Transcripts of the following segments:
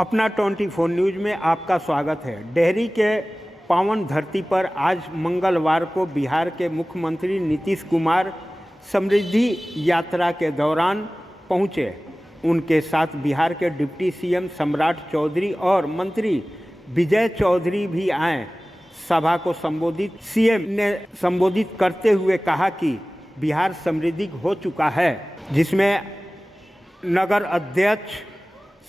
अपना 24 न्यूज़ में आपका स्वागत है। डेहरी के पावन धरती पर आज मंगलवार को बिहार के मुख्यमंत्री नीतीश कुमार समृद्धि यात्रा के दौरान पहुंचे। उनके साथ बिहार के डिप्टी सीएम सम्राट चौधरी और मंत्री विजय चौधरी भी आए। सभा को संबोधित सीएम ने संबोधित करते हुए कहा कि बिहार समृद्धि हो चुका है, जिसमें नगर अध्यक्ष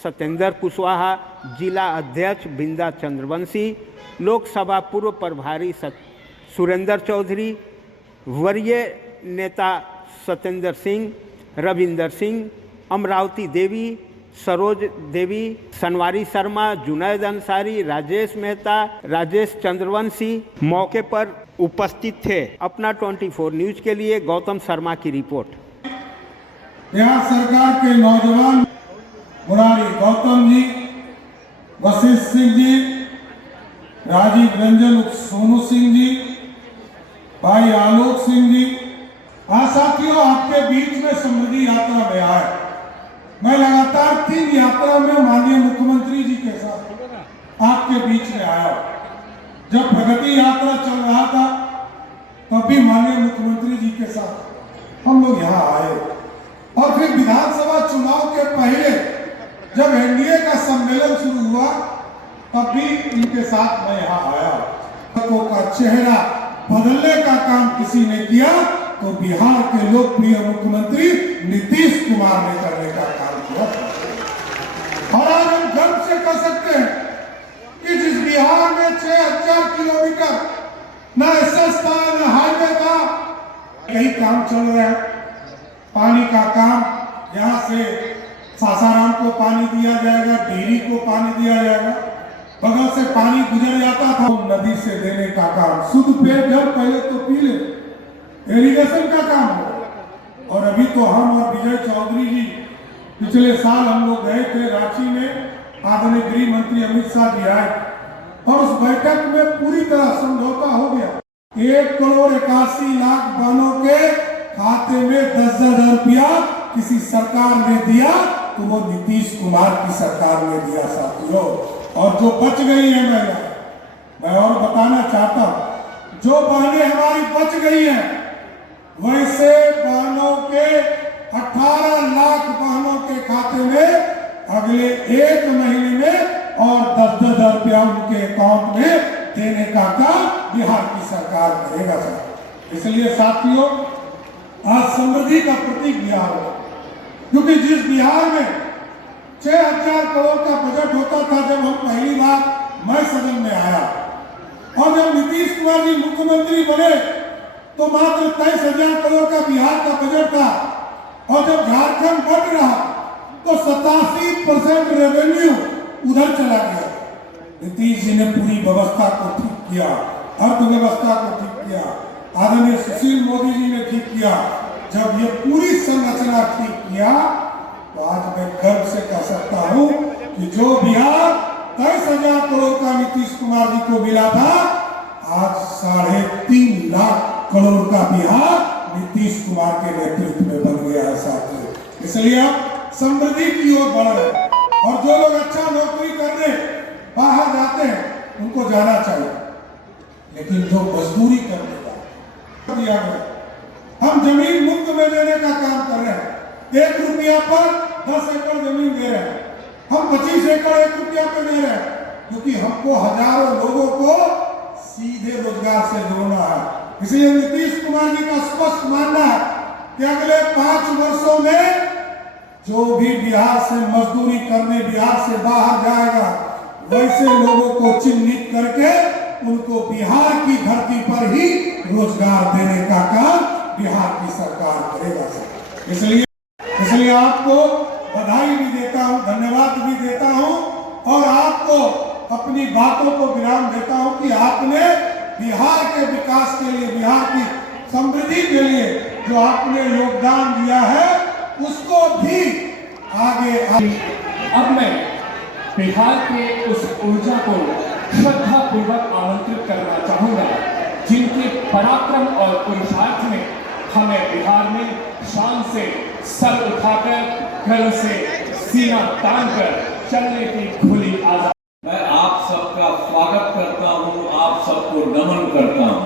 सत्येंद्र कुशवाहा, जिला अध्यक्ष बिंदा चंद्रवंशी, लोकसभा पूर्व प्रभारी सुरेंद्र चौधरी, वरीय नेता सत्येंद्र सिंह, रविंदर सिंह, अमरावती देवी, सरोज देवी, सनवारी शर्मा, जुनैद अंसारी, राजेश मेहता, राजेश चंद्रवंशी मौके पर उपस्थित थे। अपना 24 न्यूज़ के लिए गौतम शर्मा की रिपोर्ट। बिहार सरकार के नौजवान मुरारी गौतम जी, वशिष्ठ सिंह जी, राजीव रंजन सोनू सिंह जी, भाई आलोक सिंह जी, आज साथियों आपके बीच में समृद्धि यात्रा में आए। मैं लगातार 3 यात्रा में माननीय मुख्यमंत्री जी के साथ आपके बीच में आया। जब प्रगति यात्रा चल रहा था तब भी माननीय मुख्यमंत्री जी के साथ हम लोग यहाँ आए, और फिर विधानसभा चुनाव के पहले जब एनडीए का सम्मेलन शुरू हुआ तब भी इनके साथ मैं यहाँ आया। लोगों का चेहरा बदलने का काम किसी ने किया तो बिहार के लोकप्रिय मुख्यमंत्री नीतीश कुमार ने करने का काम किया। और आज हम गर्व से कह सकते हैं कि जिस बिहार में 6000 किलोमीटर न एसएस था न हाईवे था, यही काम चल रहा है। पानी का काम, यहाँ से सासाराम को पानी दिया जाएगा, डेहरी को पानी दिया जाएगा, बगल से पानी गुजर जाता था नदी से देने का काम, शुद्ध पेयजल पहले तो पी ले, इरिगेशन का काम हो। और अभी तो हम और विजय चौधरी जी पिछले साल हम लोग गए थे रांची में, आदरणीय गृह मंत्री अमित शाह जी आए और उस बैठक में पूरी तरह समझौता हो गया। 1,81,00,000 वाहनों के खाते में 10,000 रुपया किसी सरकार ने दिया तो वो नीतीश कुमार की सरकार ने दिया साथियों। और जो बच गई है मैं और बताना चाहता हूं, जो बहनें हमारी बच गई हैं, वैसे बहनों के 18 लाख बहनों के खाते में अगले 1 महीने में और 10,000 रुपया उनके अकाउंट में देने का काम बिहार की सरकार करेगा सर। इसलिए साथियों, आज समृद्धि का प्रतीक बिहार है, क्योंकि जिस बिहार में 6000 करोड़ का बजट होता था जब हम पहली बार मैं सदन में आया, और जब नीतीश कुमार जी मुख्यमंत्री बने तो मात्र 23,000 करोड़ का बिहार का बजट था, और जब झारखंड बढ़ रहा तो 87% रेवेन्यू उधर चला गया। नीतीश जी ने पूरी व्यवस्था को ठीक किया, अर्थव्यवस्था को ठीक किया, आदरणीय सुशील मोदी जी ने ठीक किया। जब ये पूरी संरचना ठीक किया तो आज मैं गर्व से कह सकता हूं कि जो बिहार 23,000 करोड़ का नीतीश कुमार जी को मिला था, आज 3.5 लाख करोड़ का बिहार नीतीश कुमार के नेतृत्व में बन गया है साथियों। इसलिए अब समृद्धि की ओर बढ़ रहे हैं, और जो लोग अच्छा नौकरी करने बाहर जाते हैं उनको जाना चाहिए, लेकिन जो मजदूरी करने का दिया गया, हम जमीन मुफ्त में देने का काम कर रहे हैं। 1 रुपया पर 10 एकड़ जमीन दे रहे हैं, हम 25 एकड़ 1 रुपया पे दे रहे हैं, क्योंकि हमको हजारों लोगों को सीधे रोजगार से जोड़ना है। इसलिए नीतीश कुमार जी का स्पष्ट मानना है कि अगले 5 वर्षों में जो भी बिहार से मजदूरी करने बिहार से बाहर जाएगा, वैसे लोगों को चिन्हित करके उनको बिहार की धरती पर ही रोजगार देने का काम बिहार की सरकार करेगा सर। इसलिए आपको बधाई भी देता हूं, धन्यवाद भी देता हूं, और आपको अपनी बातों को विराम देता हूं कि आपने बिहार के विकास के लिए, बिहार की समृद्धि के लिए जो आपने योगदान दिया है उसको भी आगे अब मैं बिहार के उस ऊर्जा को श्रद्धा पूर्वक आमंत्रित करना चाहूंगा जिनके पराक्रम और पुरुषार्थ में हमें बिहार में शान से सर उठाकर, गर्व से सीना तान कर चलने की खुली आजादी। मैं आप सबका स्वागत करता हूं, आप सबको नमन करता हूं।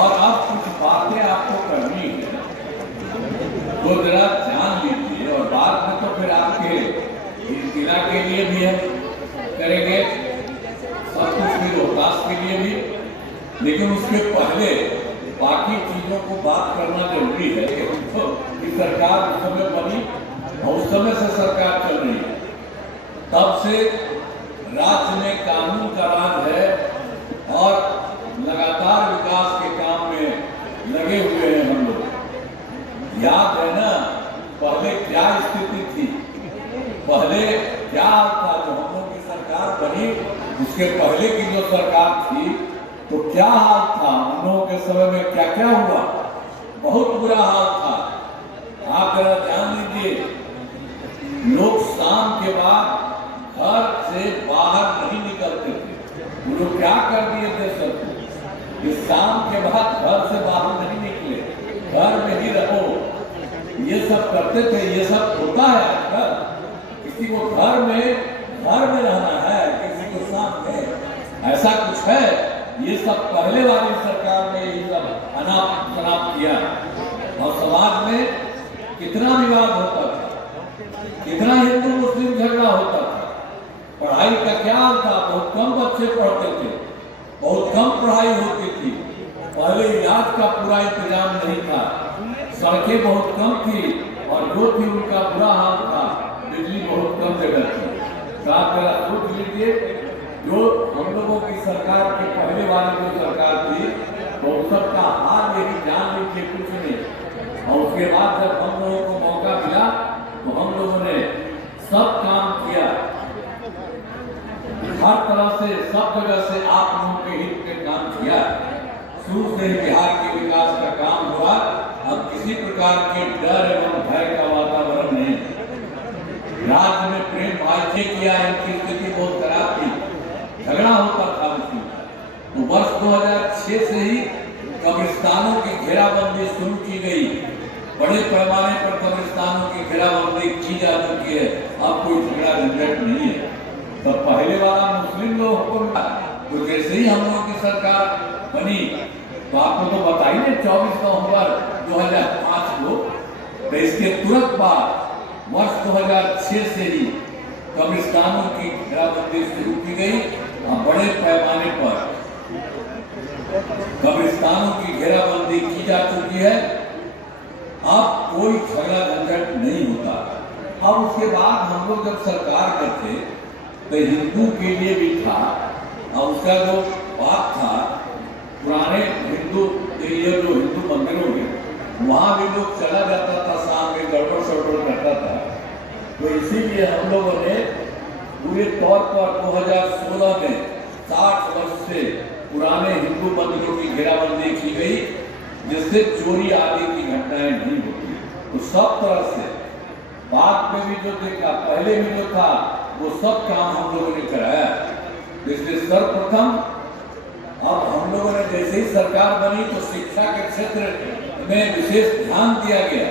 और अब कुछ बातें आपको करनी है तो जरा ध्यान लीजिए, और बाद में तो फिर आपके जिला के लिए भी हम करेंगे, सब कुछ भी, रोहतास के लिए भी। लेकिन उसके पहले बाकी चीजों को बात करना जरूरी है कि सरकार उस समय बनी और उस समय से सरकार चल रही है, तब से राज्य में कानून का राज है और लगातार विकास के काम में लगे हुए हैं हम लोग। याद है ना पहले क्या स्थिति थी, पहले क्या था जो हम लोग की सरकार बनी, उसके पहले की जो सरकार थी तो क्या हाल था, हम लोगों के समय में क्या क्या हुआ, बहुत बुरा हाल था। आप जरा ध्यान दीजिए, लोग शाम के बाद घर से बाहर नहीं निकलते थे। वो लोग क्या कर दिए थे सबको कि शाम के बाद घर से बाहर नहीं निकले, घर में ही रहो, ये सब करते थे। ये सब होता है आजकल, किसी को घर में रहना है, किसी को शाम में, ऐसा कुछ है। ये सब पहले वाली सरकार ने ये सब अनाप किया और समाज में कितना विवाद होता था, कितना हिंदू मुस्लिम झगड़ा होता था। पढ़ाई का क्या हाल था, बहुत कम बच्चे पढ़ते थे, बहुत कम पढ़ाई होती थी। पहले इलाज का पूरा इंतजाम नहीं था, सड़कें बहुत कम थी और जो थी उनका बुरा हाल था, बिजली बहुत कम जगह थी। तो आप जरा सोच लीजिए, जो हम लोगों की सरकार के पहले वाली जो सरकार थी तो उस सबका हाल यही जान लीजिए, कुछ नहीं। और उसके बाद जब हम लोगों को मौका मिला तो हम लोगों ने सब काम किया, हर तरह से सब जगह से आप लोगों के हित में काम किया। शुरू से ही बिहार के विकास का काम हुआ। अब किसी प्रकार के डर एवं भय का वातावरण नहीं, राज्य में प्रेम भाई किया। इनकी स्थिति बहुत खराब थी, झगड़ा होता था उसमें। तो वर्ष 2006 से ही कब्रिस्तानों की घेराबंदी शुरू की गई, बड़े पैमाने पर कब्रिस्तानों की घेराबंदी की जा चुकी है। अब कोई झगड़ा झंझट नहीं है। तो पहले वाला मुस्लिम लोगों को तो जैसे ही हम लोगों की सरकार बनी तो आपको तो बताइए 24 नवंबर 2005 को, तो इसके तुरंत बाद वर्ष 2006 से ही कब्रिस्तानों की घेराबंदी शुरू की गई और बड़े पैमाने पर कब्रिस्तानों की घेराबंदी की जा चुकी है। अब कोई झगड़ा झंझट नहीं होता। अब उसके बाद हम लोग जब सरकार में थे तो हिंदू के लिए भी था, और उसका जो बात था, पुराने हिंदू ये जो हिंदू मंदिरों में वहाँ भी लोग चला जाता था, शाम में गड़बड़ सड़बड़ करता था। तो इसीलिए हम लोगों ने पूरे तौर पर 2016 में 60 वर्ष से पुराने हिंदू मंदिरों की घेराबंदी की गई, जिससे चोरी आदि की घटनाएं नहीं होती। तो सब तरह से बाद में भी जो देखा, पहले भी जो था, वो सब काम हम लोगों ने कराया। इसलिए सर्वप्रथम अब हम लोगों ने जैसे ही सरकार बनी तो शिक्षा के क्षेत्र में विशेष ध्यान दिया गया,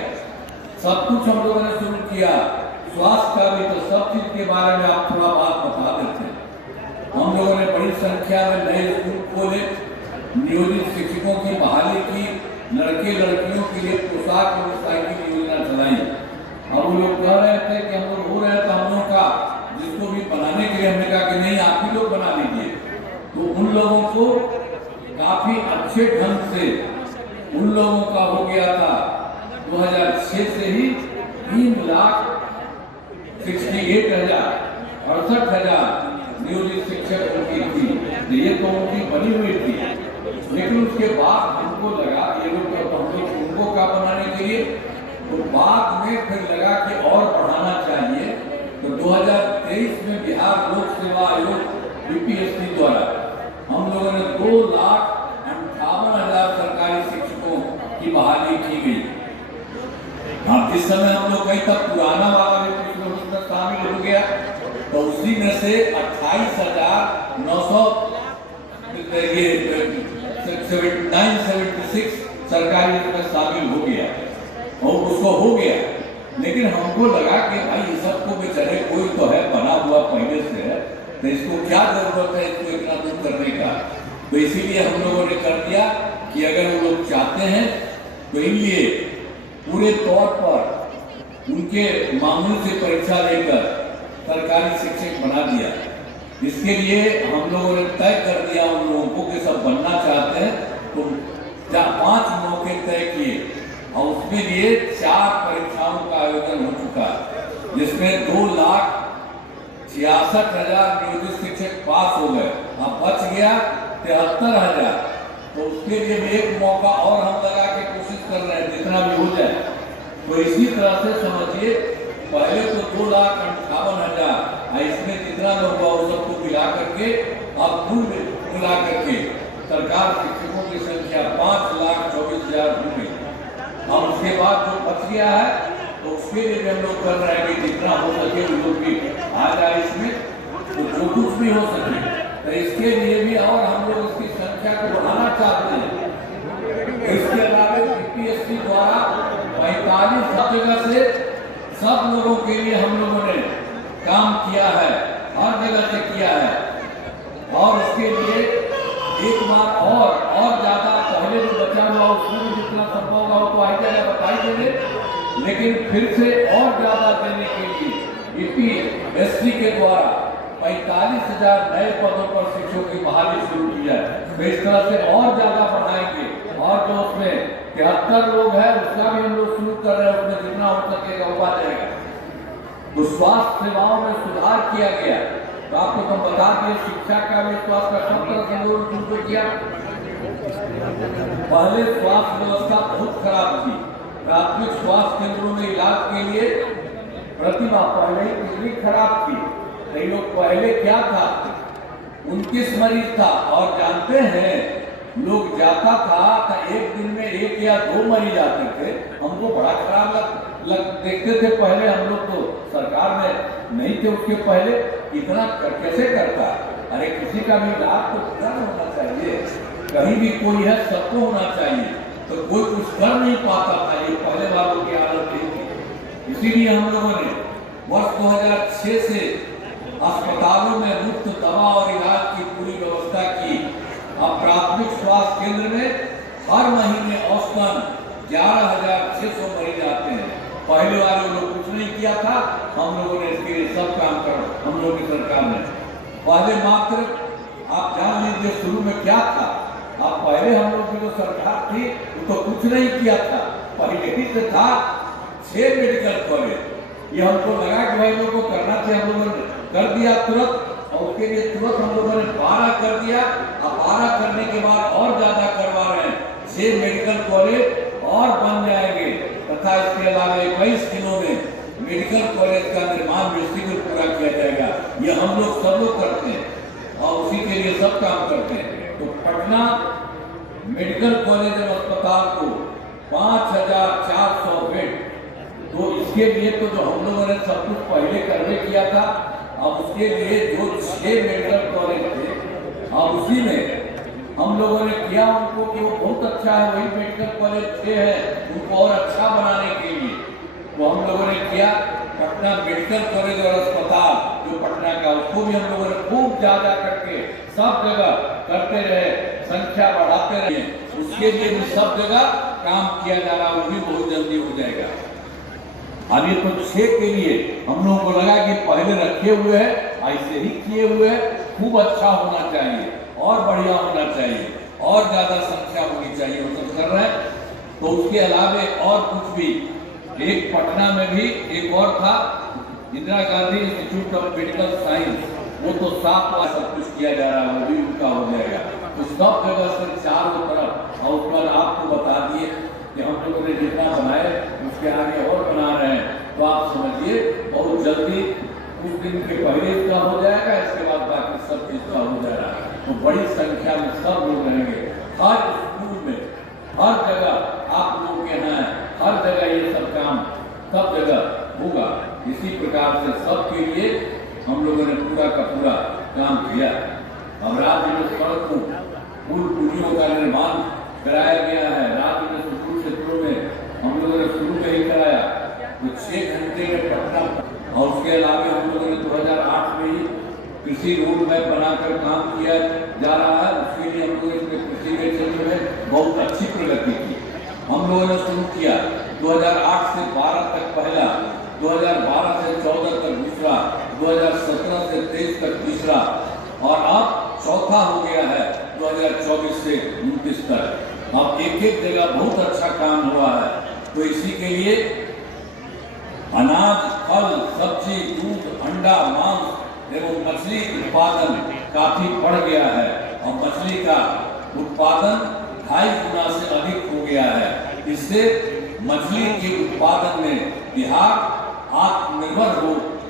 सब कुछ हम लोगों ने शुरू किया। स्वास्थ्य का भी, तो सब चीज के बारे में आप थोड़ा बात बता देते हैं। हम लोगों ने बड़ी संख्या में नए स्कूल खोले, नियोजित शिक्षकों की बहाली की, लड़के लड़कियों के लिए पोशाक और साइकिल योजना चलाई। अब वो लोग कह रहे थे कि हम लोग हो रहे हैं, तो हम लोग का जिसको भी बनाने के लिए हमने कहा कि नहीं, आप ही लोग बना लीजिए। तो उन लोगों को काफी अच्छे ढंग से उन लोगों का हो गया था 2006 से ही 3,68,000 नियोजित शिक्षक उनकी थी। ये तो उनकी बनी हुई थी, लेकिन उसके बाद हमको लगा ये लोग हम लोग उनको का बनाने के लिए, तो बाद में फिर लगा कि और बढ़ाना चाहिए। तो 2023 में बिहार लोक सेवा आयोग यूपीएससी द्वारा हम लोगों ने 2,58,000 सरकारी शिक्षकों की बहाली की गई। अब इस समय हम लोग कहीं तक पुराना वाला भी कुछ लोग उसमें शामिल हो गया, तो उसी में से 28,976 सरकारी उसमें शामिल हो गया और उसको हो गया। लेकिन हमको लगा कि भाई ये सबको बेचारे कोई तो है बना हुआ पहले से है, तो इसको क्या जरूरत है इसको इतना दूर करने का। तो इसीलिए हम लोगों ने कर दिया कि अगर वो लोग चाहते हैं तो इनलिए पूरे तौर पर उनके मामूल से परीक्षा लेकर सरकारी शिक्षक बना दिया। इसके लिए हम लोगों ने तय कर दिया उन लोगों को कि सब बनना चाहते हैं तो 5 मौके तय किए और उसके लिए 4 परीक्षाओं का आयोजन हो चुका, जिसमें 2,66,000 नियोजित शिक्षक पास हो गए। अब बच गया 73,000। तो उसके लिए भी एक मौका और हम लगा के कोशिश कर रहे हैं जितना भी हो जाए। तो इसी तरह से समझिए पहले तो 2,58,000 इसमें जितना लोग हुआ वो सबको मिला करके अब कुल मिला करके सरकार शिक्षकों की संख्या 5,24,000 हो गई। अब उसके बाद जो बच गया है तो उसके लिए भी हम लोग कर रहे हैं कि जितना हो सके उन लोग भी आ जाए इसमें, तो जो कुछ भी हो सके। तो इसके लिए भी और हम लोग इसकी संख्या को बढ़ाना चाहते हैं। इसके अलावा यूपीएससी द्वारा 45 जगह से सब लोगों के लिए हम लोगों ने काम किया है, हर जगह से किया है। और उसके लिए एक बार और ज्यादा पहले जो बचा हुआ उसमें भी जितना संभव होगा वो तो आई जाएगा, बताई देंगे। लेकिन फिर से और ज्यादा देने के लिए यूपीएससी के द्वारा 45,000 नए पदों पर शिक्षकों की बहाली शुरू की है। तो इस तरह से और ज्यादा बढ़ाएंगे। और जो उसमें 73 लोग हैं उसका भी हम लोग शुरू कर रहे हैं, उसमें जितना हो सकेगा हो पा जाएगा। तो स्वास्थ्य सेवाओं में सुधार किया गया। तो आपको हम बता दें शिक्षा का भी स्वास्थ्य का सब तरह से लोग शुरू किया। पहले स्वास्थ्य व्यवस्था बहुत खराब थी। प्राथमिक स्वास्थ्य केंद्रों में इलाज के लिए प्रतिभा पहले ही कितनी खराब थी। कई लोग पहले क्या था 29 मरीज था और जानते हैं लोग जाता था तो एक दिन में 1 या 2 मरीज आते थे। हमको बड़ा खराब देखते थे। पहले हम लोग तो सरकार में नहीं थे, उसके पहले इतना कैसे करता। अरे किसी का भी इलाज तो पूरा होना चाहिए, कहीं भी कोई है सबको होना चाहिए। तो कोई कुछ कर नहीं पाता था, ये पहले वालों की हालत नहीं थी। इसीलिए हम लोगों ने वर्ष 2006 से अस्पतालों में मुफ्त दवा और इलाज की पूरी व्यवस्था की। अब प्राथमिक स्वास्थ्य केंद्र में हर महीने औसतन 11,600 मरीज आते हैं। पहले वाले लोग कुछ नहीं किया था, हम लोगों ने इसके लिए सब काम कर, हम लोगों की सरकार ने पहले मात्र आप जान लीजिए शुरू में क्या था। अब पहले हम लोग की जो सरकार थी वो तो कुछ नहीं किया था, पहले ही से था 6 मेडिकल कॉलेज। ये हमको लगा कि भाई लोगों को करना चाहिए, हम लोगों ने कर दिया तुरंत। और उसके लिए तुरंत हम लोगों ने 12 कर दिया। अब 12 करने के बाद और ज्यादा करवा रहे हैं, 6 मेडिकल कॉलेज और बन जाएंगे तथा इसके अलावा 21 दिनों में मेडिकल कॉलेज का निर्माण भी शीघ्र पूरा किया जाएगा। ये हम लोग सब लोग करते हैं और उसी के लिए सब काम करते हैं। तो पटना मेडिकल कॉलेज और अस्पताल को 5,400 बेड, तो इसके लिए तो जो हम लोगों ने सब कुछ पहले करने किया था, अब उसके लिए जो 6 मेडिकल कॉलेज थे अब उसी में हम लोगों ने किया उनको कि वो बहुत अच्छा है, वही मेडिकल कॉलेज 6 है, उनको और अच्छा बनाने के लिए तो हम लोगों ने किया पटना मेडिकल कॉलेज और अस्पताल जो पटना का, उसको भी हम लोगों ने खूब ज्यादा करके सब जगह करते रहे, संख्या बढ़ाते रहे। उसके लिए भी सब जगह काम किया जा रहा, वो भी बहुत जल्दी हो जाएगा। अब ये तो 6 के लिए हम लोगों को लगा कि पहले रखे हुए हैं, ऐसे ही किए हुए हैं, खूब अच्छा होना चाहिए और बढ़िया होना चाहिए और ज्यादा संख्या होनी चाहिए, हम सब कर रहे हैं। तो उसके अलावा और कुछ भी, एक पटना में भी एक और था Indira Gandhi institute of medical science, वो तो साफ सब कुछ किया जा रहा है, वो भी उनका हो जाएगा। तो सब जगह से चारों तरफ, और उस पर आपको बता दिए कि हम लोगों ने जितना बनाए उसके आगे और बना रहे हैं। तो आप समझिए बहुत जल्दी कुछ दिन के पहले इसका हो जाएगा, इसके बाद बाकी सब चीज का हो जाएगा। तो बड़ी संख्या में सब लोग रहेंगे, हर स्कूल में, हर जगह आप लोग के हैं, हर जगह ये सब काम सब जगह होगा। इसी प्रकार से सबके लिए हम लोगों ने पूरा का पूरा काम किया। अब राज्य में सड़कों, पुल पुलियों का निर्माण कराया गया है। राज्य में सुदूर क्षेत्रों में हम लोगों ने शुरू में ही कराया। तो 6 2024 से 29 तक। अब एक एक जगह बहुत अच्छा काम हुआ है। तो इसी के लिए अनाज, फल, सब्जी, दूध, अंडा, मांस एवं मछली उत्पादन काफी बढ़ गया है और मछली का उत्पादन 2.5 गुना से अधिक हो गया है। इससे मछली के उत्पादन में बिहार आत्मनिर्भर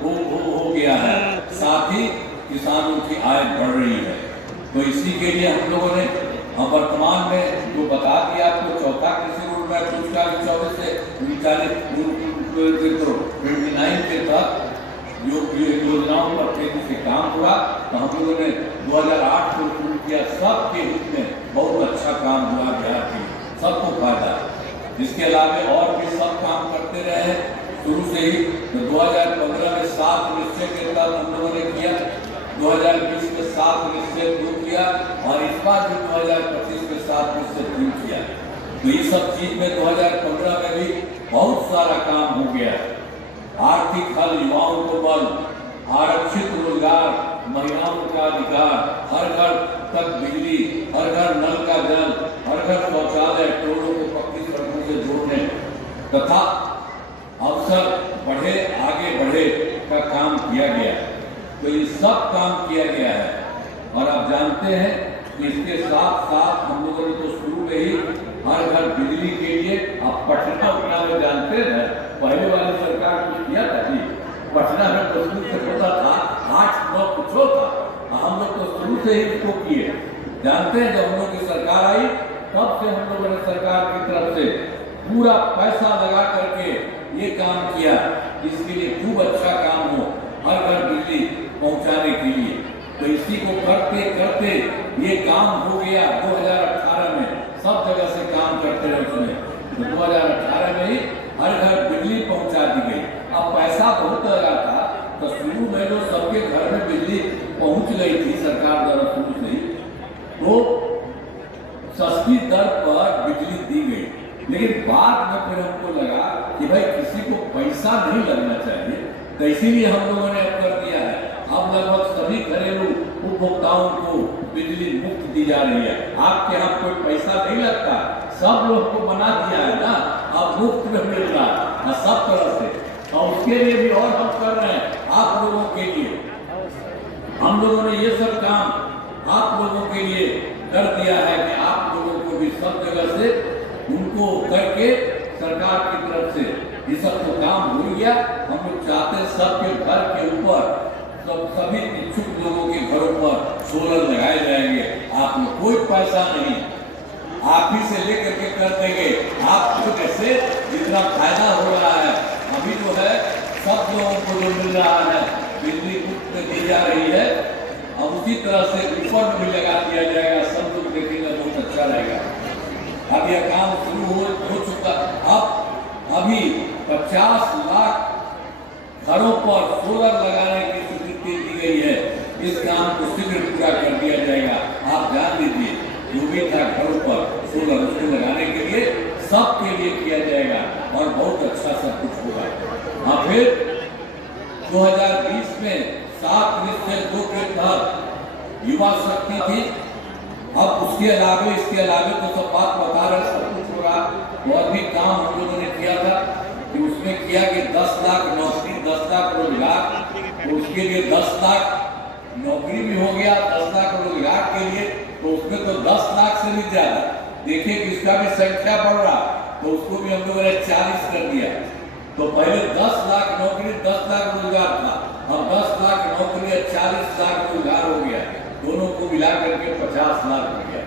हो गया है, साथ ही किसानों की आय बढ़ रही है। तो इसी के लिए हम लोगों ने वर्तमान में जो बता दिया आपको, चौथा कृषि रोड मैप 2024 से 29 के तहत जो योजनाओं पर तेजी से काम हुआ। तो हम लोगों ने 2008 को शुरू किया, सबके हित में बहुत अच्छा काम हुआ, बिहार की सबको फायदा। इसके अलावा और भी सब काम करते रहे शुरू से ही। तो 2015 में 7 निश्चय के तहत हम लोगों ने किया, 2020 में 7 निश्चय शुरू किया और इस बार भी 2025 में 7 निश्चय शुरू किया। तो ये सब चीज में 2015 में भी बहुत सारा काम हो गया। आर्थिक हल, युवाओं को बल, आरक्षित रोजगार, महिलाओं का अधिकार, हर घर तक बिजली, हर घर नल का जल, हर घर शौचालय, टोलों को पक्की सड़कों से जोड़ने तथा अवसर बढ़े, आगे बढ़े का काम किया गया। तो ये सब काम किया गया है। और आप जानते हैं कि इसके साथ साथ हम लोगों ने तो शुरू में ही हर घर बिजली के लिए, आप पटना में जानते हैं पहले वाली सरकार कुछ किया था जी, पटना में तो शुरू से होता था 8-9 कुछ था, हम लोग तो शुरू से ही इसको किए। जानते हैं जब हम लोग की सरकार आई तब से हम लोगों ने सरकार की तरफ से पूरा पैसा लगा करके ये काम किया, इसके लिए खूब अच्छा काम हो, हर घर बिजली पहुंचाने के लिए। तो इसी को करते करते ये काम हो गया। 2018 में सब जगह से काम करते रहे उसमें, तो 2018 में ही हर घर बिजली पहुंचा दी गई। अब पैसा बहुत लगा था, तो शुरू में जो सबके घर में बिजली पहुंच गई थी सरकार द्वारा शुरू से ही, तो सस्ती दर पर बिजली दी गई। लेकिन बाद में फिर हमको लगा कि भाई किसी को पैसा नहीं लगना चाहिए, तो इसीलिए हम लोगों ने अब कर दिया है। अब लगभग सभी घरेलू उपभोक्ताओं को बिजली मुफ्त दी जा रही है। आपके यहाँ कोई पैसा नहीं लगता, सब लोग को बना दिया है ना, अब मुफ्त में मिल रहा है सब तरह से। और उसके लिए भी और हम कर रहे हैं आप लोगों के लिए। हम लोगों ने ये सब काम आप लोगों के लिए कर दिया है कि आप लोगों को भी सब जगह से उनको करके सरकार की तरफ से ये सब तो काम हो गया। हम लोग चाहते हैं सबके घर के ऊपर सभी इच्छुक लोगों के घरों पर सोलर लगाए जाएंगे। आप लोग कोई पैसा नहीं, आप ही से लेकर के कर देंगे। आपको कैसे जितना फायदा हो रहा है अभी जो है सब लोगों को जो मिल रहा है बिजली मुफ्त में दी जा रही है, अब उसी तरह से ऊपर में भी लगा दिया जाएगा। सब लोग देखेंगे, बहुत अच्छा रहेगा। अब यह काम शुरू हो चुका। अब अभी 50 लाख घरों पर सोलर लगाने की स्वीकृति दी गई है। इस काम को शीघ्र पूरा कर दिया जाएगा। आप जान लीजिए, जो भी था घरों पर सोलर उसको लगाने के लिए सबके लिए किया जाएगा और बहुत अच्छा सब कुछ होगा। और फिर 2020 में 7 निश्चय 2 के तहत युवा शक्ति थी। अब उसके अलावे इसके अलावे तो सब बात बता रहे, सब कुछ हो रहा। और भी काम हम लोगों ने किया था कि उसमें किया कि 10 लाख नौकरी, 10 लाख रोजगार, तो उसके लिए 10 लाख नौकरी भी हो गया, 10 लाख रोजगार के लिए। तो उसमें तो 10 लाख से भी ज्यादा देखिए कि इसका भी संख्या बढ़ रहा, तो उसको भी हम लोगों ने 40 कर दिया। तो पहले 10 लाख नौकरी, 10 लाख रोजगार था, अब 10 लाख नौकरी और 40 लाख रोजगार हो गया। दोनों को मिला करके 50 लाख हो गया।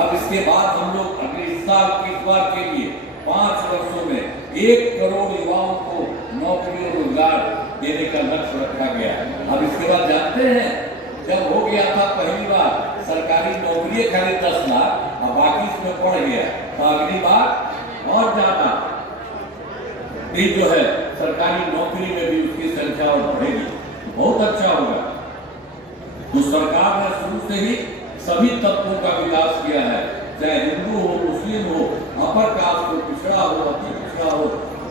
अब इसके बाद हम लोग अगले इस साल के बार के लिए 5 वर्षों में 1 करोड़ युवाओं को नौकरी और रोजगार देने का लक्ष्य रखा गया। अब इसके बाद जानते हैं जब हो गया था पहली बार सरकारी नौकरी खाली 10 लाख और बाकी इसमें बढ़ गया, तो अगली बार और ज्यादा भी जो है सरकारी नौकरी में भी उसकी संख्या और बढ़ेगी, बहुत अच्छा होगा। तो सरकार ने शुरू से ही सभी तत्वों का विकास किया है, चाहे हिंदू हो, मुस्लिम हो, अपर कास्ट हो, पिछड़ा हो, अति पिछड़ा हो,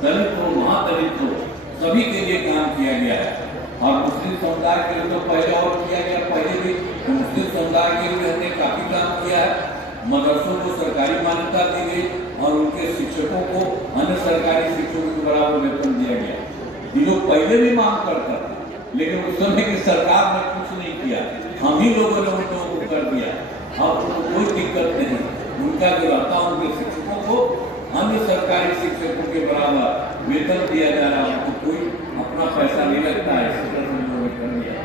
दलित हो, महादलित हो, सभी के लिए काम किया गया है। और मुस्लिम समुदाय के लिए तो पहले और किया गया, पहले भी मुस्लिम समुदाय के लिए हमने काफी काम मदरसों को सरकारी मान्यता दी गई और उनके शिक्षकों को अन्य सरकारी शिक्षकों के बराबर वेतन दिया गया। ये लोग पहले भी मांग करते थे, लेकिन उस समय की सरकार ने कुछ नहीं किया, हम ही लोगों ने उनको कर दिया। अब उनको कोई दिक्कत नहीं, उनका जो रहता उनके शिक्षकों को अन्य सरकारी शिक्षकों के बराबर वेतन दिया जा रहा है, उनको कोई अपना पैसा नहीं लगता है, इस तरह से उन्होंने कर दिया।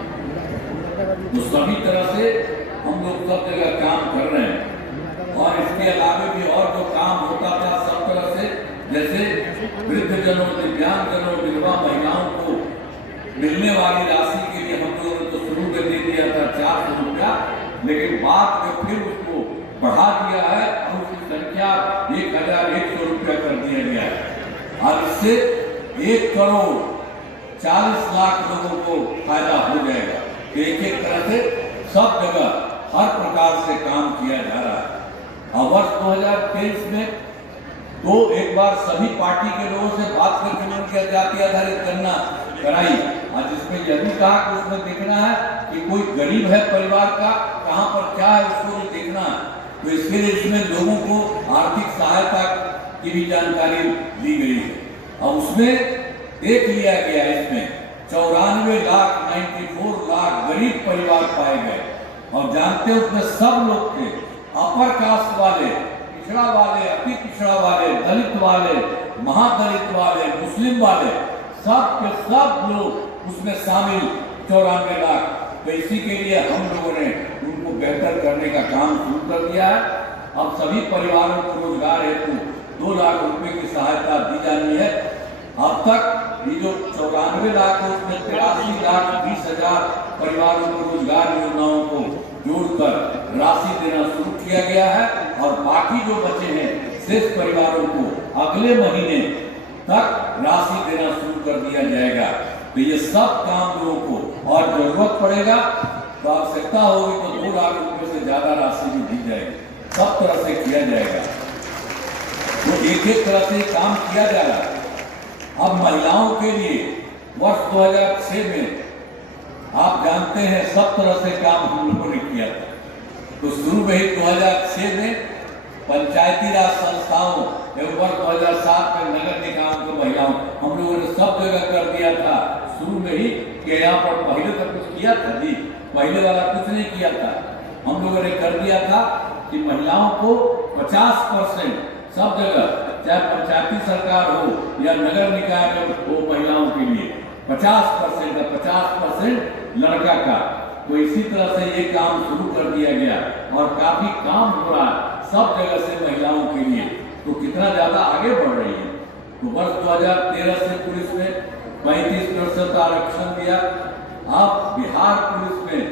तो सभी तरह से हम लोग सब जगह काम कर रहे हैं। और इसके अलावा भी और जो काम होता था सब तरह से, जैसे वृद्धजनों, दिव्यांगजनों, विधवा महिलाओं को मिलने वाली राशि के लिए हम लोगों ने तो शुरू में दे दिया था 400 रुपया, लेकिन बाद में फिर उसको बढ़ा दिया है और उसकी संख्या 1100 रुपया कर दिया गया है। और इससे 1 करोड़ 40 लाख लोगों को फायदा हो जाएगा। एक तरह से सब जगह हर प्रकार से काम किया जा रहा है। और वर्ष 2023 में तो एक बार सभी पार्टी के लोगों से बात करके उनकी जाति आधारित गणना कराई, और जिसमें यह भी कहा कि उसमें देखना है कि कोई गरीब है परिवार का, कहाँ पर क्या है उसको भी देखना है। तो इसके लिए इसमें लोगों को आर्थिक सहायता की भी जानकारी दी गई है और उसमें देख लिया गया इसमें 94 लाख 94 लाख गरीब परिवार पाए गए। और जानते हैं उसमें सब लोग थे, अपर कास्ट वाले, पिछड़ा वाले, अति पिछड़ा वाले, दलित वाले, महादलित वाले, मुस्लिम वाले, सब के सब लोग उसमें शामिल 94 लाख। तो इसी के लिए हम लोगों ने उनको बेहतर करने का काम शुरू कर दिया है। अब सभी परिवारों को रोजगार हेतु 2 लाख रुपए की सहायता दी जानी है। अब तक ये जो 94 लाख है उसमें 83 लाख 20 हजार परिवारों को रोजगार योजनाओं को जोड़कर राशि देना शुरू किया गया है और बाकी जो बचे हैं शेष परिवारों को अगले महीने तक राशि देना शुरू कर दिया जाएगा। तो ये सब काम लोगों को और जरूरत पड़ेगा तो आवश्यकता होगी तो 2 लाख रुपए से ज्यादा राशि भी दी जाएगी, सब तरह से किया जाएगा। तो एक तरह से काम किया जा रहा है। अब महिलाओं के लिए वर्ष 2006 में आप जानते हैं सब तरह से काम हम लोगों ने किया था। तो शुरू में ही 2006 में पंचायती राज संस्थाओं एवं वर्ष 2007 में नगर निकायों को महिलाओं हम लोगों ने सब जगह कर दिया था शुरू में ही कि यहाँ पर पहले तक कुछ किया था जी, पहले वाला कुछ नहीं किया था। हम लोगों ने कर दिया था कि महिलाओं को 50% सब जगह, चाहे पंचायती सरकार हो या नगर निकाय में हो, महिलाओं के लिए 50% का 50% लड़का का। तो इसी तरह से ये काम शुरू कर दिया गया और काफी काम हो रहा है सब जगह से महिलाओं के लिए। तो कितना ज्यादा आगे बढ़ रही है। तो वर्ष 2013 से पुलिस में 35% आरक्षण दिया। अब बिहार पुलिस में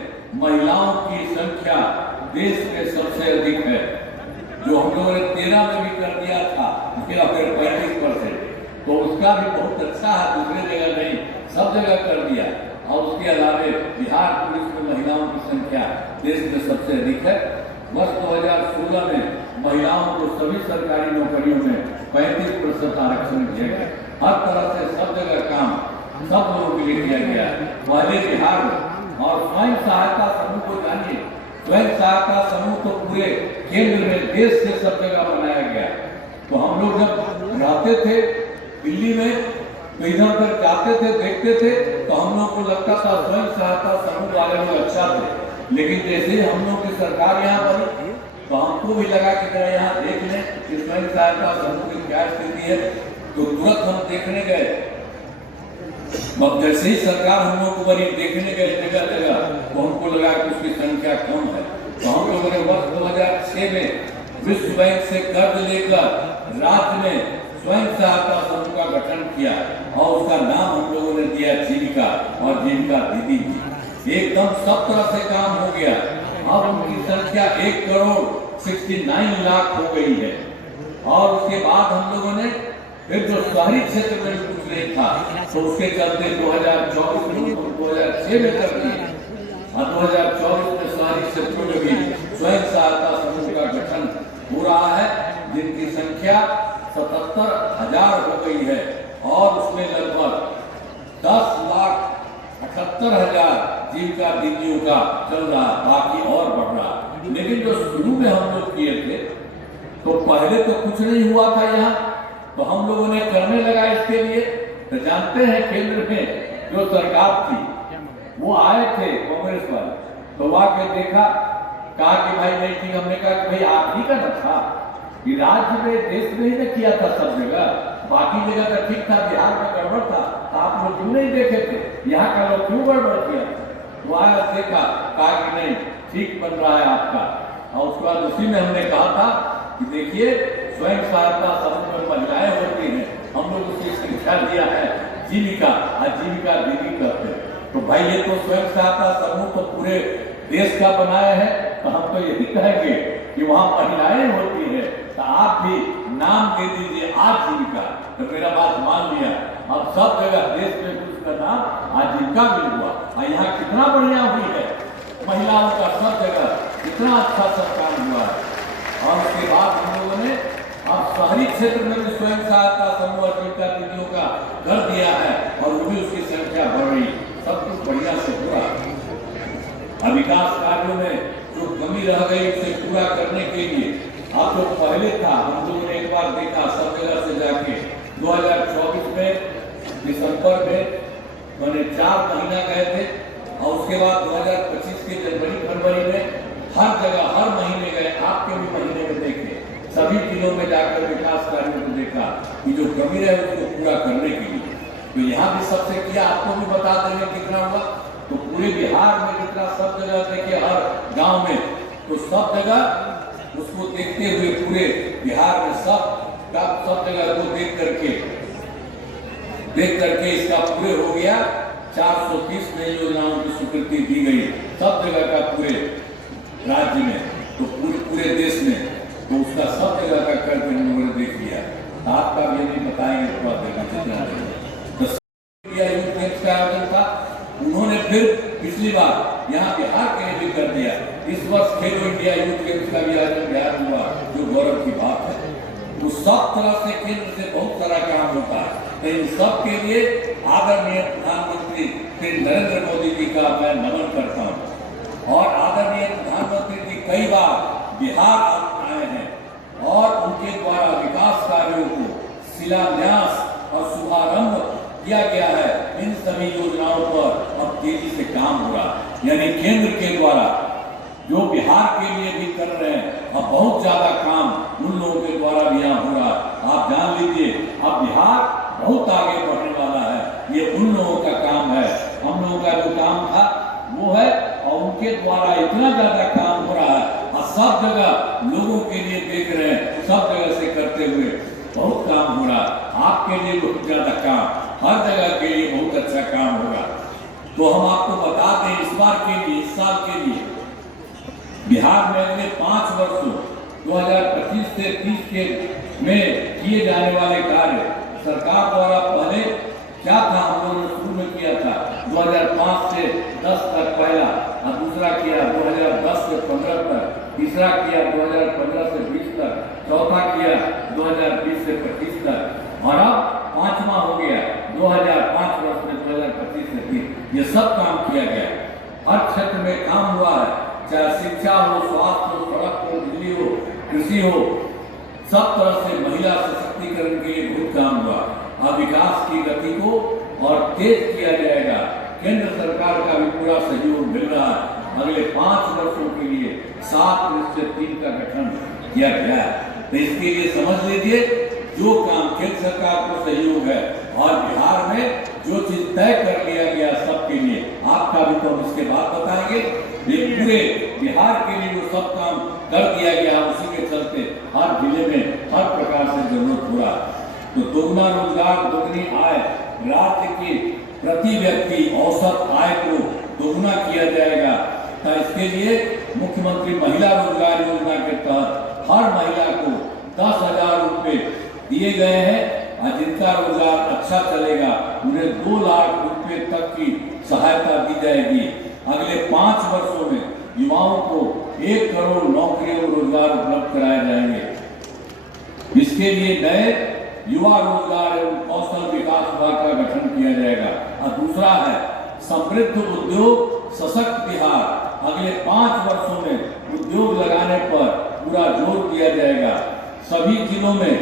महिलाओं की संख्या देश में सबसे अधिक है, जो हम लोगों ने 13 में भी कर दिया था, फिर 35%। तो उसका भी बहुत अच्छा है, दूसरे जगह नहीं सब जगह कर दिया। और उसके अलावा बिहार पुलिस में महिलाओं की संख्या देश में सबसे अधिक है। वर्ष 2016 में महिलाओं को सभी सरकारी नौकरियों में 35% आरक्षण दिया गया। हर तरह से सब जगह काम सब लोगों के लिए किया गया। पहले बिहार में और स्वयं सहायता समूह को जानिए, स्वयं सहायता समूह तो पूरे केंद्र में देश से सब जगह बनाया गया। तो हम लोग जब रहते थे दिल्ली में तो इधर उधर जाते थे देखते थे तो हम लोग को लगता था स्वयं सहायता समूह वाले लोग अच्छा थे, लेकिन जैसे हम लोग की सरकार यहाँ बनी तो हमको भी लगा कि जरा यहाँ देख लें कि स्वयं सहायता समूह की क्या स्थिति है। तो तुरंत हम देखने गए। अब जैसे ही सरकार हम लोग को बनी देखने गए जगह जगह तो हमको लगा कि उसकी संख्या कम है। तो हम लोगों ने वर्ष 2006 में विश्व बैंक से कर्ज लेकर राज्य में स्वयं सहायता समूह का गठन किया और उसका नाम हम लोगों ने दिया जीविका और जीविका दीदी जी। एकदम सब तरह से काम हो गया। अब उनकी संख्या 1 करोड़ 69 लाख हो गई है। और उसके बाद हम लोगों ने फिर जो शहरी क्षेत्र में कुछ नहीं था तो उसके चलते 2024 में 2006 में कर दिए और 2024 में शहरी क्षेत्रों में भी स्वयं सहायता समूह का गठन हो रहा है, जिनकी संख्या 77,000 हो गई है। और उसमें लगभग 10,78,000 जीविका दीदियों का चल रहा है, बाकी और बढ़ रहा है। लेकिन जो शुरू में हम लोग किए थे तो पहले तो कुछ नहीं हुआ था यहाँ, तो हम लोगों ने करने लगा इसके लिए। तो जानते हैं केंद्र में जो सरकार थी वो आए थे कांग्रेस वाले, तो वहां के देखा, कहा कि भाई नहीं ठीक। हमने कहा कि भाई आप ही का न था, ये राज्य में देश में ही न किया था सब जगह, बाकी जगह तो ठीक था, बिहार में गड़बड़ था, आप लोग क्यों नहीं देखे थे, यहाँ का लोग क्यों गड़बड़ किया? वो आया देखा, कहा कि नहीं ठीक बन रहा है आपका। और उसके बाद उसी में हमने कहा था कि देखिए स्वयं सहायता समूह में महिलाएं होती हैं, हम लोग उसकी शिक्षा दिया है जीविका, आजीविका दीदी करते हैं। तो भाई ये तो स्वयं सहायता समूह तो पूरे देश का बनाया है, तो हम तो यही कहेंगे कि वहाँ महिलाएं होती है, तो आप भी नाम दे दीजिए आजीविका। तो मेरा बात मान लिया, अब सब जगह देश में उसका नाम आजीविका भी हुआ। और यहाँ कितना बढ़िया हुई है, महिलाओं का सब जगह इतना अच्छा सब काम हुआ है। और उसके बाद हम लोगों ने अब शहरी क्षेत्र में भी स्वयं सहायता समूह आजीविका दीदियों का कर दिया है, और वो भी उसकी संख्या बढ़ रही, सब कुछ बढ़िया से पूरा। अब विकास कार्यों में जो कमी रह गई उसे पूरा करने के लिए आप लोग पहले था, हम लोगों ने एक बार देखा सब जगह से जाके 2024 में दिसंबर में मैंने 4 महीना गए थे, और उसके बाद 2025 के जनवरी फरवरी में हर जगह हर महीने गए, आपके भी महीने में देखे, सभी जिलों में जाकर विकास कार्यों को देखा कि जो कमी है उसको पूरा करने के लिए। तो यहाँ भी सबसे किया, आपको भी बता देंगे कितना हुआ। तो पूरे बिहार में जितना सब जगह देखिए, हर गांव में, तो सब जगह उसको देखते हुए पूरे बिहार में सब जगह को देख करके इसका पूरे हो गया 430 नई योजनाओं की स्वीकृति दी गई सब जगह का पूरे राज्य में, तो पूरे देश में, तो उसका सब जगह का कर हम लोगों ने देख लिया। आपका भी नहीं बताएंगे थोड़ा देर तो इंडिया यूथ गेम्स का आयोजन था, उन्होंने फिर पिछली बार यहाँ बिहार के लिए भी कर दिया। इस वर्ष खेलो इंडिया यूथ गेम्स का भी आयोजन बिहार हुआ, जो गौरव की बात है। तो सब तरह से केंद्र से बहुत सारा काम होता है, तो इन सब के लिए आदरणीय प्रधानमंत्री श्री नरेंद्र मोदी जी का मैं नमन करता हूँ। और आदरणीय प्रधानमंत्री जी कई बार बिहार आए हैं, और उनके द्वारा विकास कार्यों को शिलान्यास और शुभारंभ किया गया है। इन सभी योजनाओं पर अब तेजी से काम हो रहा है, यानी केंद्र के द्वारा जो बिहार के लिए भी कर रहे हैं, अब बहुत ज्यादा काम उन लोगों के द्वारा भी यहाँ हो रहा है। आप जान लीजिए अब बिहार बहुत आगे बढ़ने वाला है, ये उन लोगों का काम है। हम लोगों का जो काम था वो है, और उनके द्वारा इतना ज्यादा काम हो रहा है, और सब जगह लोगों के लिए देख रहे हैं, सब जगह से करते हुए बहुत काम हो रहा है। आपके लिए बहुत ज्यादा काम, हर जगह के लिए बहुत अच्छा काम होगा। तो हम आपको बता दें, इस बार के लिए, इस साल के लिए बिहार में अगले 5 वर्षों 2025 से 30 के में किए जाने वाले कार्य सरकार द्वारा पहले क्या था, हम लोगों ने शुरू में किया था 2005 से 10 तक पहला, और दूसरा किया 2010 से 15 तक, तीसरा किया 2015 से 20 तक, चौथा किया 2020 से 25 तक, और अब 5वां हो गया 2005 वर्ष में 2025 से 30। ये सब काम किया गया, हर क्षेत्र में काम हुआ है, चाहे शिक्षा हो, स्वास्थ्य हो, सड़क हो, बिजली हो, कृषि हो, सब तरह से महिला सशक्तिकरण के लिए बहुत काम हुआ। अब विकास की गति को और तेज किया जाएगा, केंद्र सरकार का भी पूरा सहयोग मिल रहा है। अगले 5 वर्षों के लिए 7 निश्चित टीम का गठन किया गया है। तो इसके लिए समझ लीजिए, जो काम केंद्र सरकार को सहयोग है, और बिहार में जो चीज तय कर लिया गया सबके लिए, आपका भी तो हम इसके बाद बताएंगे, ये पूरे बिहार के लिए जो सब काम कर दिया गया, उसी के चलते हर जिले में हर प्रकार से जरूरत हो रहा है। तो दोगुना रोजगार, दोगुनी आय, राज्य की प्रति व्यक्ति औसत आय को दोगुना किया जाएगा। तो इसके लिए मुख्यमंत्री महिला रोजगार योजना के तहत हर महिला को 10,000 रुपये दिए गए हैं, और जिनका रोजगार अच्छा चलेगा उन्हें 2 लाख रुपये तक की सहायता दी जाएगी। अगले 5 वर्षों में युवाओं को 1 करोड़ नौकरियों और रोजगार उपलब्ध कराए जाएंगे। इसके लिए नए युवा रोजगार एवं कौशल विकास विभाग का गठन किया जाएगा। और दूसरा है समृद्ध उद्योग सशक्त बिहार, अगले 5 वर्षों में उद्योग लगाने पर पूरा जोर दिया जाएगा। सभी जिलों में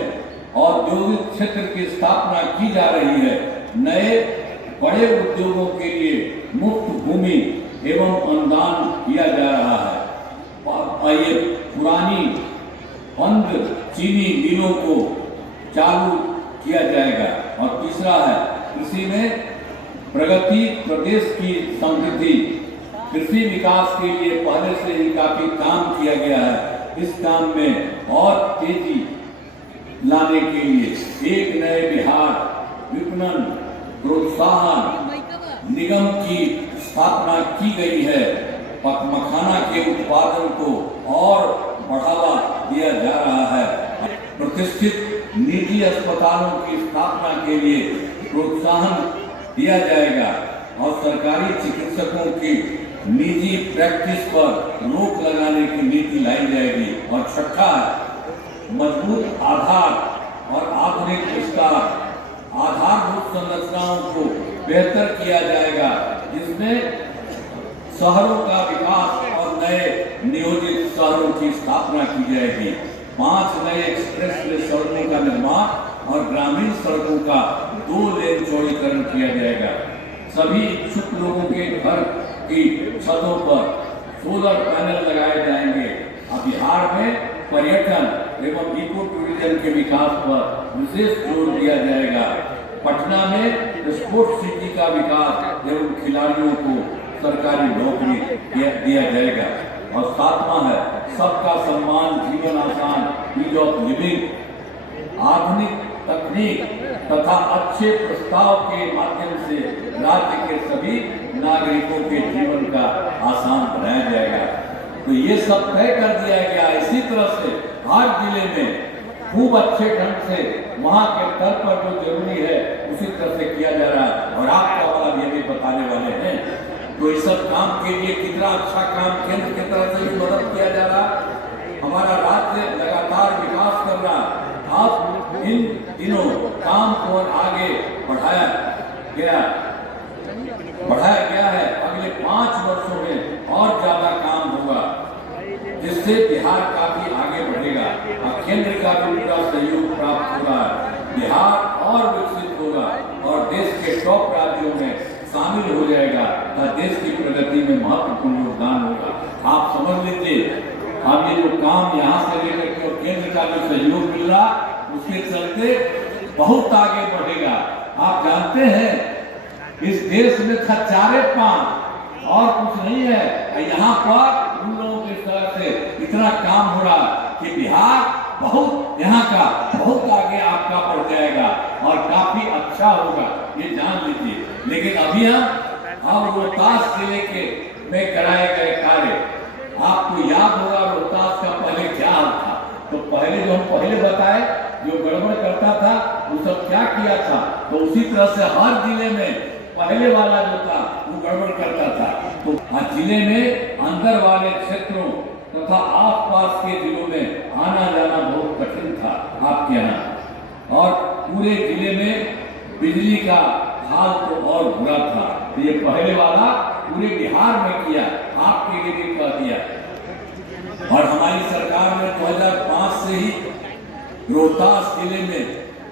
औद्योगिक क्षेत्र की स्थापना की जा रही है। नए बड़े उद्योगों के लिए मुफ्त भूमि एवं अनुदान किया जा रहा है। ये पुरानी बंद चीनी मिलों को चालू किया जाएगा। और तीसरा है कृषि में प्रगति, प्रदेश की समृद्धि। कृषि विकास के लिए पहले से ही काफी काम किया गया है। इस काम में और तेजी लाने के लिए एक नए बिहार विपणन प्रोत्साहन निगम की स्थापना की गई है। मखाना के उत्पादन को और बढ़ावा दिया जा रहा है। प्रतिष्ठित निजी अस्पतालों की स्थापना के लिए प्रोत्साहन दिया जाएगा और सरकारी चिकित्सकों की निजी प्रैक्टिस पर रोक लगाने की नीति लाई जाएगी। और छठा है मजबूत आधार और आधुनिक विस्तार। आधारभूत संरचनाओं को बेहतर किया जाएगा, जिसमें शहरों का विकास और नए नियोजित शहरों की स्थापना की जाएगी। 5 नए एक्सप्रेस वे सड़कों का निर्माण और ग्रामीण सड़कों का 2 लेन चौड़ीकरण किया जाएगा। सभी इच्छुक लोगों के घर की छतों पर सोलर पैनल लगाए जाएंगे। अब बिहार में पर्यटन एवं इको टूरिज्म के विकास पर विशेष जोर दिया जाएगा। पटना में स्पोर्ट्स सिटी का विकास एवं खिलाड़ियों को सरकारी नौकरी दिया जाएगा। और 7वां है सबका सम्मान, जीवन आसान, ईज ऑफ लिविंग। आधुनिक तकनीक तथा अच्छे प्रस्ताव के माध्यम से राज्य के सभी नागरिकों के जीवन का आसान बनाया जाएगा। तो ये सब तय कर दिया गया। इसी तरह से हर जिले में खूब अच्छे ढंग से वहाँ के स्तर पर जो जरूरी है उसी तरह से किया जा रहा है। और आपको हमारा ये भी बताने वाले हैं। तो इस सब काम के लिए कितना अच्छा काम केंद्र की तरफ से भी मदद किया जा रहा है। हमारा राज्य लगातार विकास कर रहा है। अब इन दिनों काम को आगे बढ़ाया गया है। अगले 5 वर्षों में और ज्यादा काम होगा, जिससे बिहार काफी आगे बढ़ेगा। अब केंद्र का भी पूरा सहयोग प्राप्त होगा। बिहार और विकसित होगा और देश के टॉप राज्यों में शामिल हो जाएगा। देश की प्रगति में महत्वपूर्ण योगदान होगा। आप समझ लीजिए, अब ये जो काम यहाँ से लेकर के केंद्र का जो सहयोग मिल रहा, उसके चलते बहुत आगे बढ़ेगा। आप जानते हैं इस देश में था 4 पांच और कुछ नहीं है। यहाँ पर उन लोगों की तरह से इतना काम हो रहा कि बिहार बहुत यहाँ का बहुत आगे आपका बढ़ जाएगा और काफी अच्छा होगा, ये जान लीजिए। लेकिन अभी हम रोहतास जिले के में कराए गए कार्य, आपको याद होगा रोहतास का पहले क्या हाल था। तो पहले जो हम पहले बताए, जो गड़बड़ करता था वो सब क्या किया था, तो उसी तरह से हर जिले में पहले वाला जो था वो गड़बड़ करता था। तो जिले में अंदर वाले क्षेत्रों तथा आसपास के जिलों में आना जाना बहुत कठिन था आपके यहाँ। और पूरे जिले में बिजली का हाल तो और बुरा था। तो ये पहले वाला पूरे बिहार में किया, आपके लिए भी कह दिया। और हमारी सरकार ने 2005 से ही रोहतास जिले में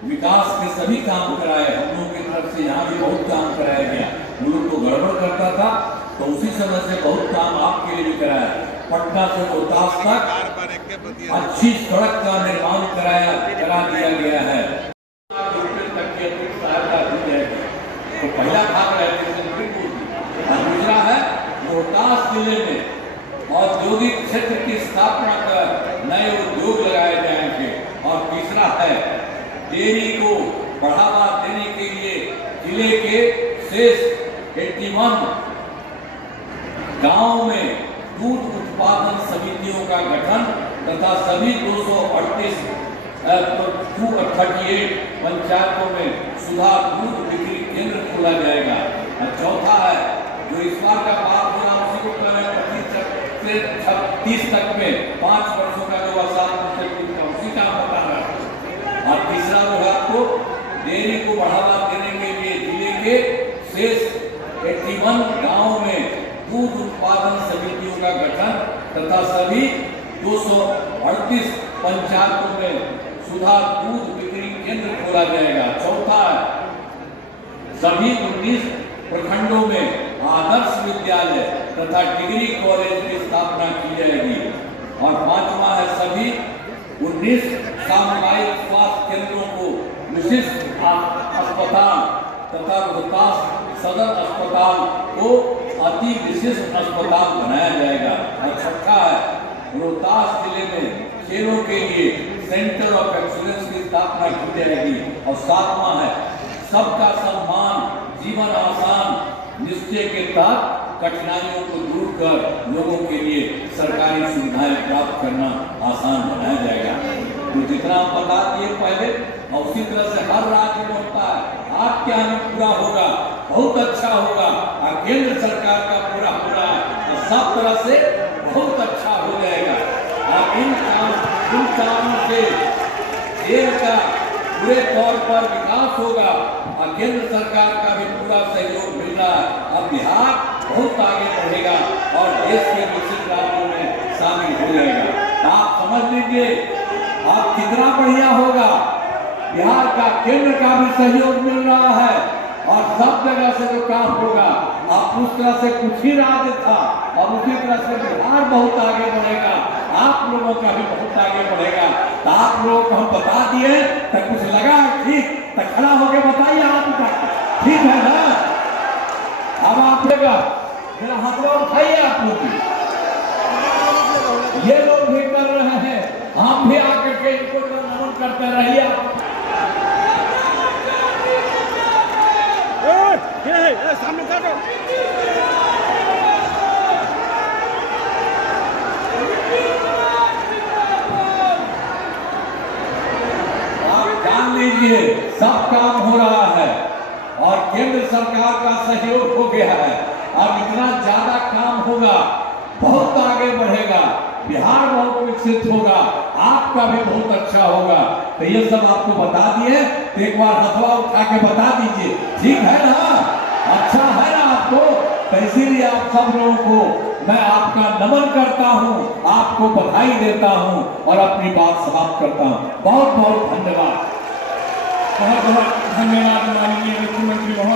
विकास के सभी काम कराए। हम लोगों की तरफ से यहाँ भी बहुत काम कराया गया। वो लोग तो गड़बड़ करता था, तो उसी समय से बहुत काम आपके लिए भी कराया। पटना से रोहतास तक अच्छी सड़क का निर्माण करा दिया गया है। तो पहला भाग है दूसरा है रोहतास जिले में औद्योगिक क्षेत्र की स्थापना कर नए उद्योग लगाए जाएंगे। और तीसरा है डेयरी को बढ़ावा देने के लिए जिले के शेष 81 गांव में दूध उत्पादन समितियों का गठन तथा सभी 238 पंचायतों में सुधा दूध बिक्री केंद्र खोला जाएगा। और चौथा है जो इस बार का बात हो रहा उसी को 25 से 36 तक में 5 वर्षों का जो 7% उसी का बता रहा है। और तीसरा जो है आपको डेयरी को बढ़ावा देने के लिए जिले के शेष 81 गाँव में दूध उत्पादन समितियों का तथा सभी 238 पंचायतों में सुधा दूध बिक्री केंद्र खोला जाएगा। चौथा है, सभी 19 प्रखंडों में आदर्श विद्यालय तथा डिग्री कॉलेज की स्थापना की जाएगी। और पांचवा है, सभी 19 सामुदायिक स्वास्थ्य केंद्रों को विशिष्ट अस्पताल तथा रोहतास सदर अस्पताल को अति विशिष्ट अस्पताल बनाया जाएगा। और छठा है, रोहतास जिले में खेलों के लिए सेंटर ऑफ एक्सीलेंस की स्थापना की जाएगी। और सातवां है, सबका सम्मान जीवन आसान निश्चय के तहत कठिनाइयों को दूर कर लोगों के लिए सरकारी सुविधाएं प्राप्त करना आसान बनाया जाएगा। तो जितना हम बता दिए पहले, और उसी तरह से हर राज्य में होता है। आपके यहाँ में पूरा होगा, बहुत अच्छा होगा। और केंद्र सरकार का पूरा हो रहा है तो सब तरह से बहुत अच्छा हो जाएगा। और इन कामों से देश का पूरे तौर पर विकास होगा और केंद्र सरकार का भी पूरा सहयोग मिल रहा है। अब बिहार बहुत आगे बढ़ेगा और देश के विकसित राज्यों में शामिल हो जाएगा। आप समझ लीजिए आप कितना बढ़िया होगा। बिहार का केंद्र का भी सहयोग मिल रहा है और सब जगह से जो काम होगा, आप उस तरह से कुछ ही राज्य था और उसी तरह से बिहार बहुत आगे बढ़ेगा। आप लोगों का भी बहुत आगे बढ़ेगा। तो आप लोगों को हम बता दिए तो कुछ लगा ठीक, तो खड़ा होकर बताइए आपका ठीक है ना। अब आप मेरा हाथ उठाइए। आप लोग ये लोग भी कर रहे हैं, हम भी आकर के इनको नमन करते रहिए। सामने काटो। आप जान लीजिए सब काम हो रहा है और केंद्र सरकार का सहयोग हो गया है। अब इतना ज्यादा काम होगा, बहुत आगे बढ़ेगा, बिहार बहुत विकसित होगा, आपका भी बहुत अच्छा होगा। तो ये सब आपको बता दिए, तो एक बार हथवा उठा के बता दीजिए, ठीक है ना? अच्छा है ना आपको? तो इसीलिए आप सब लोगों को मैं आपका नमन करता हूँ, आपको बधाई देता हूँ और अपनी बात समाप्त करता हूँ। बहुत बहुत धन्यवाद। बहुत बहुत धन्यवाद माननीय मुख्यमंत्री महोदय।